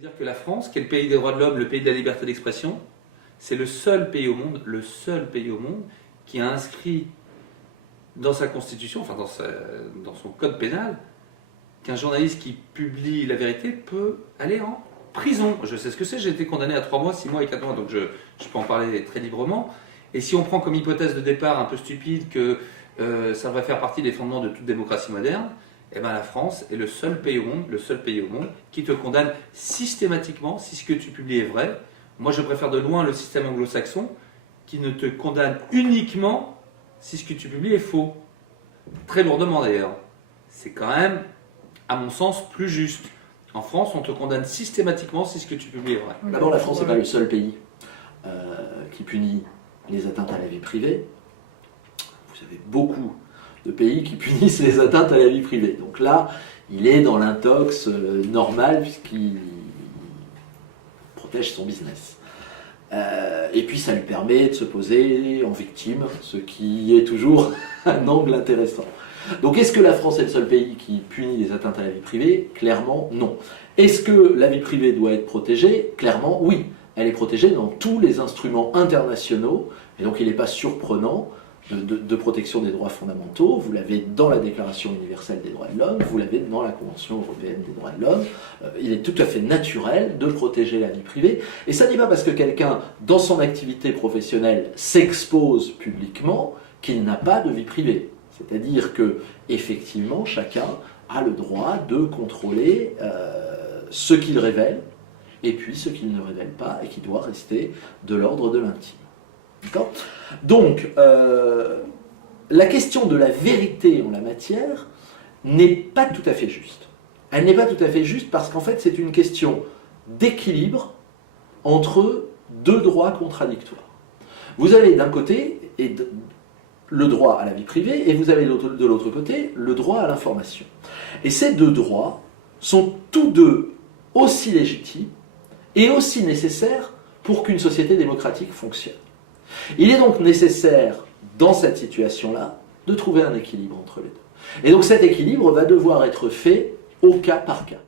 veut dire que la France, qui est le pays des droits de l'homme, le pays de la liberté d'expression, c'est le seul pays au monde, qui a inscrit dans sa constitution, enfin dans son code pénal, qu'un journaliste qui publie la vérité peut aller en prison. Je sais ce que c'est, j'ai été condamné à 3 mois, 6 mois et 4 mois, donc je peux en parler très librement. Et si on prend comme hypothèse de départ un peu stupide que ça devrait faire partie des fondements de toute démocratie moderne, eh ben la France est le seul pays au monde qui te condamne systématiquement si ce que tu publies est vrai. Moi, je préfère de loin le système anglo-saxon qui ne te condamne uniquement si ce que tu publies est faux. Très lourdement d'ailleurs. C'est quand même, à mon sens, plus juste. En France, on te condamne systématiquement si ce que tu publies est vrai. D'abord, la France n'est pas le seul pays qui punit les atteintes à la vie privée. Vous avez beaucoup de pays qui punissent les atteintes à la vie privée. Donc là, il est dans l'intox normal puisqu'il protège son business. Et puis ça lui permet de se poser en victime, ce qui est toujours un angle intéressant. Donc est-ce que la France est le seul pays qui punit les atteintes à la vie privée? Clairement non. Est-ce que la vie privée doit être protégée? Clairement oui. Elle est protégée dans tous les instruments internationaux, et donc il n'est pas surprenant de protection des droits fondamentaux. Vous l'avez dans la Déclaration universelle des droits de l'homme, vous l'avez dans la Convention européenne des droits de l'homme. Il est tout à fait naturel de protéger la vie privée. Et ça n'est pas parce que quelqu'un, dans son activité professionnelle, s'expose publiquement qu'il n'a pas de vie privée. C'est-à-dire que, effectivement, chacun a le droit de contrôler ce qu'il révèle, et puis ce qu'il ne révèle pas, et qui doit rester de l'ordre de l'intime. D'accord ? Donc, la question de la vérité en la matière n'est pas tout à fait juste. Elle n'est pas tout à fait juste parce qu'en fait, c'est une question d'équilibre entre deux droits contradictoires. Vous avez d'un côté le droit à la vie privée et vous avez de l'autre côté le droit à l'information. Et ces deux droits sont tous deux aussi légitimes et aussi nécessaires pour qu'une société démocratique fonctionne. Il est donc nécessaire, dans cette situation-là, de trouver un équilibre entre les deux. Et donc cet équilibre va devoir être fait au cas par cas.